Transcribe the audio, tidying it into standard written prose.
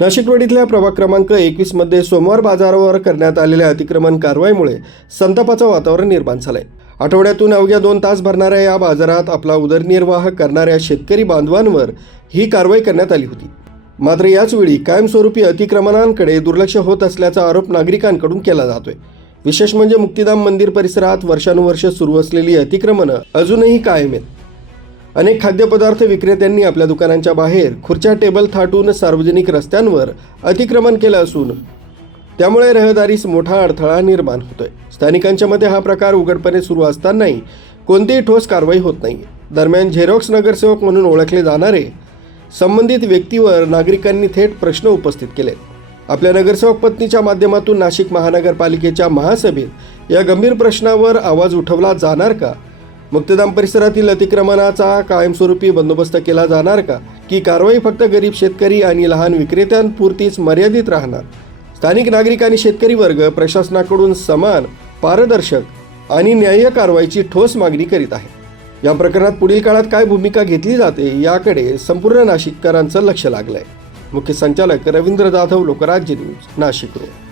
Nashik road इथल्या प्रभाग क्रमांक 21 मध्ये सोमवार बाजारावर करण्यात आलेल्या अतिक्रमण कारवाईमुळे संतापाचं वातावरण निर्माण झालंय। आठवड्यातून अवघ्या 2 तास भरणाऱ्या या बाजारात आपला उदरनिर्वाह करणाऱ्या शेतकरी बांधवांवर ही कारवाई करण्यात आली होती। मात्र याच वेळी कायमस्वरूपी अतिक्रमणांकडे दुर्लक्ष होत असल्याचा आरोप नागरिकांकडून केला जातोय। विशेष म्हणजे मुक्तिधाम मंदिर परिसरात वर्षानुवर्ष सुरू असलेली अतिक्रमणं अजूनही कायम आहेत। अनेक खाद्यपदार्थ विक्रेत्यांनी आपल्या दुकानांच्या बाहेर खुर्च्या टेबल थाटून सार्वजनिक रस्त्यांवर अतिक्रमण केलं असून त्यामुळे रहदारीस मोठा अडथळा निर्माण होतोय। स्थानिकांच्या मते हा प्रकार उघडपणे सुरू असतानाही कोणतीही ठोस कारवाई होत नाही। दरम्यान झेरॉक्स नगरसेवक म्हणून ओळखले जाणारे संबंधित व्यक्तीवर नागरिकांनी थेट प्रश्न उपस्थित केले। आपल्या नगरसेवक पत्नीच्या माध्यमातून नाशिक महानगरपालिकेच्या महासभेत या गंभीर प्रश्नावर आवाज उठवला जाणार का? मुक्तिधाम परिसरातील अतिक्रमणाचा कायमस्वरूपी बंदोबस्त केला जाणार का, की कारवाई फक्त गरीब शेतकरी आणि लहान विक्रेत्यांपुरतीच मर्यादित राहणार? स्थानिक नागरिक आणि शेतकरी वर्ग प्रशासनाकडून समान, पारदर्शक आणि न्याय्य कारवाईची ठोस मागणी करीत आहे। या प्रकरणात पुढील काळात काय भूमिका घेतली जाते याकडे संपूर्ण नाशिककरांचं लक्ष लागलंय। मुख्य संचालक रवींद्र जाधव, लोकराज्य न्यूज, नाशिक रोड।